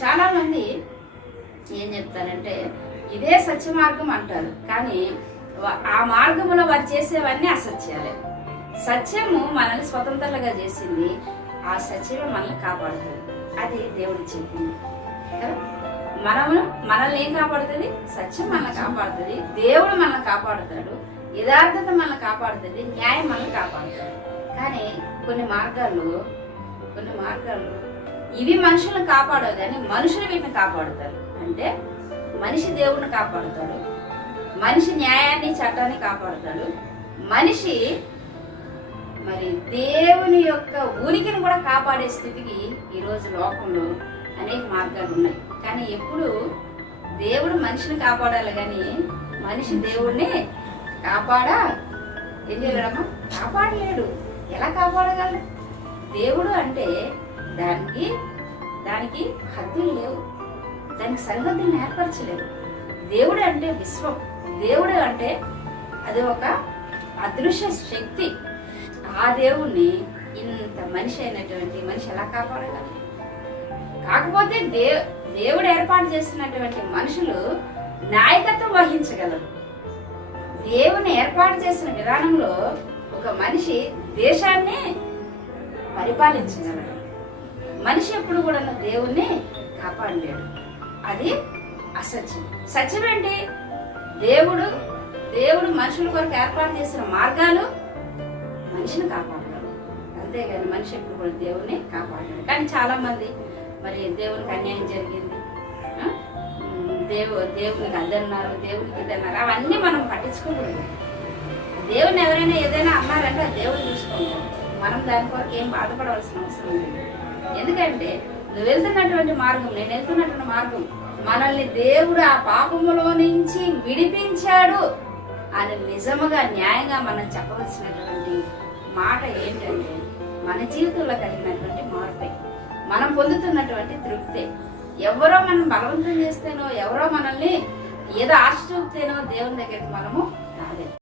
చాలా మంది ఏం చెప్తారంటే ఇదే సత్య మార్గం అంటారు, కానీ ఆ మార్గంలో వారు చేసేవన్నీ అసత్యాలే. సత్యము మనల్ని స్వతంత్రంగా చేసింది, ఆ సత్యమే మనల్ని కాపాడుతుంది. అది దేవుడు చెప్పింది కదా. మనల్ని ఏం కాపాడుతుంది? సత్యం మనల్ని కాపాడుతుంది, దేవుడు మనల్ని కాపాడుతాడు, యథార్థత మనల్ని కాపాడుతుంది, న్యాయం మనల్ని కాపాడుతాడు. కానీ కొన్ని మార్గాలు ఇవి మనుషులను కాపాడవు, కానీ మనుషులు వీటిని కాపాడుతారు. అంటే మనిషి దేవుడిని కాపాడుతాడు, మనిషి న్యాయాన్ని చట్టాన్ని కాపాడుతాడు, మనిషి మరి దేవుని యొక్క ఉనికిని కూడా కాపాడే స్థితికి ఈరోజు లోకంలో అనేక మార్గాలు ఉన్నాయి. కానీ ఎప్పుడు దేవుడు మనిషిని కాపాడాలి, కానీ మనిషి దేవుడిని ఎందుకు కాపాడలేడు. ఎలా కాపాడగలడు? దేవుడు అంటే దానికి హద్దులు లేవు, దానికి సరిహద్దులు ఏర్పరచలేవు. దేవుడు అంటే విశ్వం, దేవుడు అంటే అది ఒక అదృశ్య శక్తి. ఆ దేవుణ్ణి ఇంత మనిషి అయినటువంటి మనిషి ఎలా కాపాడగలరు? కాకపోతే దేవుడు ఏర్పాటు చేసినటువంటి మనుషులు నాయకత్వం వహించగలరు. దేవుని ఏర్పాటు చేసిన విధానంలో ఒక మనిషి దేశాన్ని పరిపాలించగలడు. మనిషి ఎప్పుడు కూడా దేవుణ్ణి కాపాడలేడు. అది అసత్యం. సత్యం ఏంటి? దేవుడు మనుషుల కొరకు ఏర్పాటు చేసిన మార్గాలు మనిషిని కాపాడగలరు, అంతేగాని మనిషి ఎప్పుడు కూడా దేవుణ్ణి కాపాడలేడు. కానీ చాలా మంది మరి దేవునికి అన్యాయం జరిగింది, దేవునికి అద్దన్నారు, దేవునికి ఇదన్నారు, అవన్నీ మనం పట్టించుకోకూడదు. దేవుని ఎవరైనా ఏదైనా అన్నారంటే అది దేవుడు చూసుకుంటాం, మనం దాని కొరకు ఏం బాధపడవలసిన అవసరం లేదు. ఎందుకంటే నువ్వు వెళ్తున్నటువంటి మార్గం, నేను వెళ్తున్నటువంటి మార్గం, మనల్ని దేవుడు ఆ పాపములో నుంచి విడిపించాడు అని నిజముగా న్యాయంగా మనం చెప్పవలసినటువంటి మాట ఏంటంటే మన జీవితంలో కలిగినటువంటి మార్పే, మనం పొందుతున్నటువంటి తృప్తే. ఎవరో మనం బలవంతం చేస్తేనో, ఎవరో మనల్ని ఏదో ఆశ చూపితేనో దేవుని దగ్గరికి మనము రాలేదు.